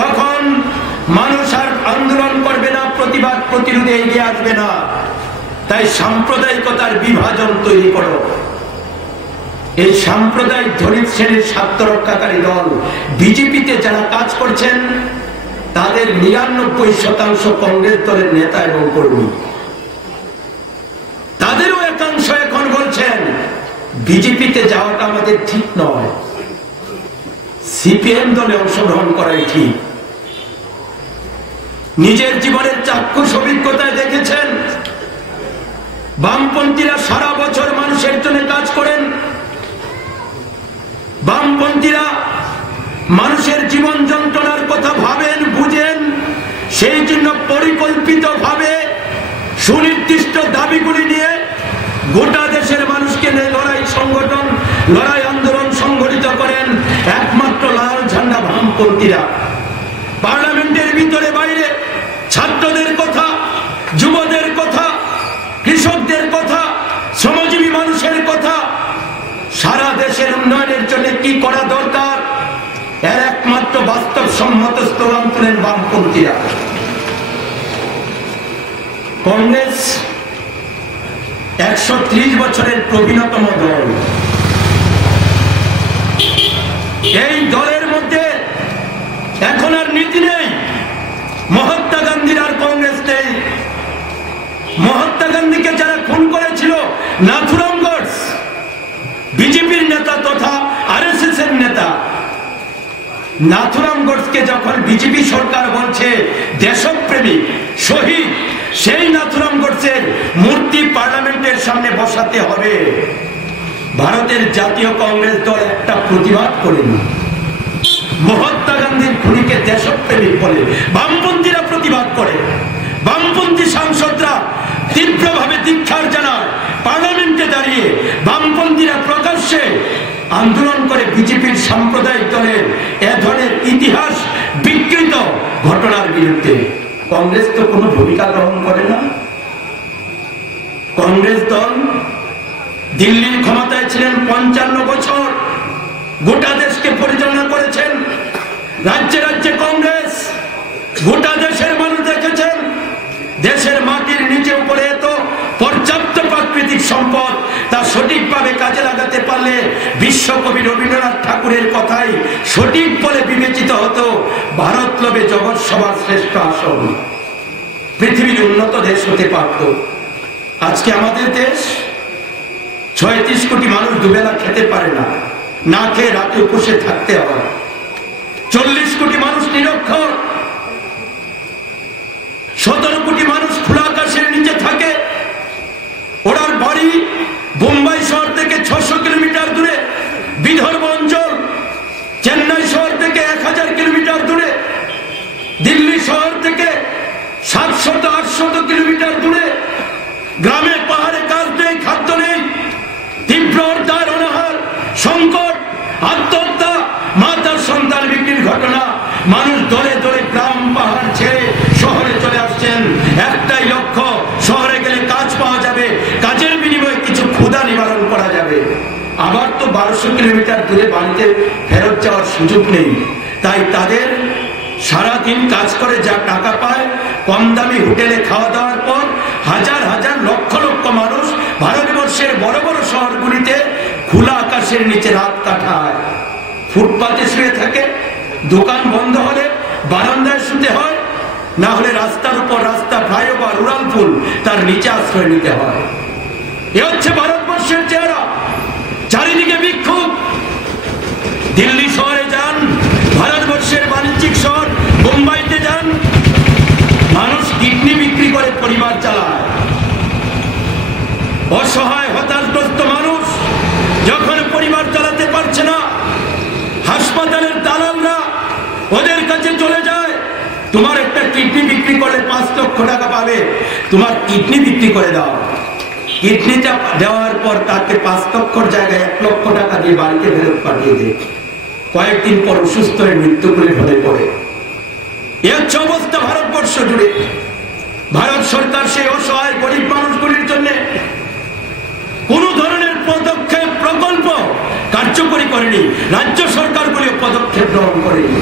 তখন মানুষ আর আন্দোলন করবে না, প্রতিবাদ প্রতিরোধে এগিয়ে আসবে না। তাই সাম্প্রদায়িকতার বিভাজন তৈরি করো। এই সাম্প্রদায়িক দলিত শ্রেণীর স্বার্থ রক্ষাকারী দল বিজেপিতে যারা কাজ করছেন তাদের ৯৯% কংগ্রেস দলের নেতা এবং কর্মী। তাদেরও একাংশ এখন বলছেন বিজেপিতে যাওয়াটা আমাদের ঠিক নয়, সিপিএম দলে অংশগ্রহণ করাই ঠিক। নিজের জীবনের চাক্ষুষ অভিজ্ঞতায় দেখেছেন বামপন্থীরা সারা বছর মানুষের জন্য কাজ করেন। বামপন্থীরা মানুষের জীবন যন্ত্রণার কথা ভাবেন, বুঝেন, সেই জন্য পরিকল্পিতভাবে সুনির্দিষ্ট দাবিগুলি নিয়ে গোটা দেশের মানুষকে নিয়ে লড়াই আন্দোলন সংগঠিত করেন একমাত্র লাল ঝান্ডা বামপন্থীরা। পার্লামেন্টের ভিতরে বাইরে ছাত্রদের কথা, যুবদের কথা, কৃষকদের কথা, শ্রমজীবী মানুষের কথা, সারা দেশের উন্নয়নের জন্য কি করা দরকার এর একমাত্র বাস্তবসম্মত স্লোগান তোলেন বামপন্থীরা। কংগ্রেস ১৩০ বছরের প্রবীণতম দল। এই দলের মধ্যে এখন আর নীতি নেই। মহাত্মা গান্ধীর আর কংগ্রেস নেই। মহাত্মা গান্ধীকে যারা খুন করেছিল নাথুরাম গডস, বিজেপির নেতা তথা আরএসএস এর নেতা, নাথুরাম গডসকে যখন বিজেপি সরকার বলছে দেশপ্রেমিক শহীদ, সেই নাথুরাম গডসের মূর্তি পার্লামেন্টের সামনে বসাতে হবে। ভারতের জাতীয় কংগ্রেস দল একটা প্রতিবাদ করেনি। মহাত্মা গান্ধীর খুনিকে দেশপ্রেমিক বলে বামপন্থীরা প্রতিবাদ করে। বামপন্থী সাংসদরা তীব্রভাবে ধিক্কার জানায়। পার্লামেন্টে দাঁড়িয়ে বামপন্থীরা প্রকাশ্যে আন্দোলন করে বিজেপির সাম্প্রদায়িক দলের এ ধরনের ইতিহাস বিকৃত ঘটনার বিরুদ্ধে। কংগ্রেস তো কোনো ভূমিকা গ্রহণ করে না। কংগ্রেস দল দিল্লির ক্ষমতায় ছিলেন ৫৫ বছর, গোটা দেশকে পরিচালনা করেছেন। রাজ্যে রাজ্যে কংগ্রেস, গোটা দেশের মানুষ দেখেছেন দেশের মাটির নিচে উপরে এত পর্যাপ্ত প্রাকৃতিক সম্পদ, তা সঠিকভাবে কাজে লাগাতে পারলে বিশ্বকবি রবীন্দ্রনাথ ঠাকুরের কথাই সঠিক বলে বিবেচিত হতো। ভারত লবে জগৎ সবার শ্রেষ্ঠ আসন, পৃথিবীর উন্নত দেশ হতে পারত। আজকে আমাদের দেশ ৩৬ কোটি মানুষ দুবেলা খেতে পারে না, না খেয়ে রাতে উপসে থাকতে হয়। ৪০ কোটি মানুষ নিরক্ষর, ১৭ কোটি মানুষ খোলা আকাশের নিচে থাকে। ওনার বাড়ি বোম্বাই শহর থেকে ৬০০ কিলোমিটার দূরে, বিদর্ভ অঞ্চল চেন্নাই শহর থেকে ১০০০ কিলোমিটার দূরে, দিল্লি শহর থেকে ৭০০-৮০০ কিলোমিটার দূরে। গ্রামে পাহাড়ে কাজ নেই, খাদ্য নেই, তীব্র অর্ধার, অনাহার, সংকট, আত্মহত্যা, মাতার সন্তান বিক্রির ঘটনা। মানুষ দলে দলে গ্রাম পাহাড় ছেড়ে শহরে চলে আসছেন। একটাই লক্ষ্য, শহরে গেলে কাজ পাওয়া যাবে, কাজের বিনিময়ে কিছু ক্ষুধা নিবারণ করা যাবে। আবার তো ১২০০ কিলোমিটার দূরে বাড়িতে ফেরত যাওয়ার সুযোগ নেই। তাই তাদের সারাদিন কাজ করে যা টাকা পায়, কম দামি হোটেলে খাওয়া দাওয়ার পর হাজার হাজার লক্ষ লক্ষ মানুষ ভারতবর্ষের বড় বড় শহরগুলিতে খোলা আকাশের নিচে রাত কাটায়। ফুটপাতে শুয়ে থাকে, দোকান বন্ধ হলে বারান্দায় শুতে হয়, না হলে রাস্তার উপর, রাস্তা ফ্লাইওভার, উড়াল পুল, তার নিচে আশ্রয় নিতে হয়। এ হচ্ছে ভারতবর্ষের চেহারা। চারিদিকে বিক্ষোভ। দিল্লি শহরে যান, ভারতবর্ষের বাণিজ্যিক শহর বোম্বাইতে যান, মানুষ কিডনি বিক্রি করে পরিবার চালায়। অসহায় হতাশগ্রস্ত মানুষ যখন পরিবার চালাতে পারছে না, হাসপাতালের দালালরা ওদের কাছে চলে যায়। তোমার একটা কিডনি বিক্রি করলে ৫ লক্ষ টাকা পাবে, তোমার কিডনি বিক্রি করে দাও। কিডনিটা দেওয়ার পর তাকে ৫ লক্ষর জায়গায় ১ লক্ষ টাকা দিয়ে বাড়িতে ফেরত পাঠিয়ে দেয়। কয়েকদিন পর অসুস্থ হয়ে মৃত্যু করে ঢলে পড়ে। এ হচ্ছে অবস্থা ভারতবর্ষ জুড়ে। ভারত সরকার সেই অসহায় গরিব মানুষগুলির জন্য কোন ধরনের পদক্ষেপ, প্রকল্প কার্যকরী করেনি। রাজ্য সরকারগুলি পদক্ষেপ গ্রহণ করেনি।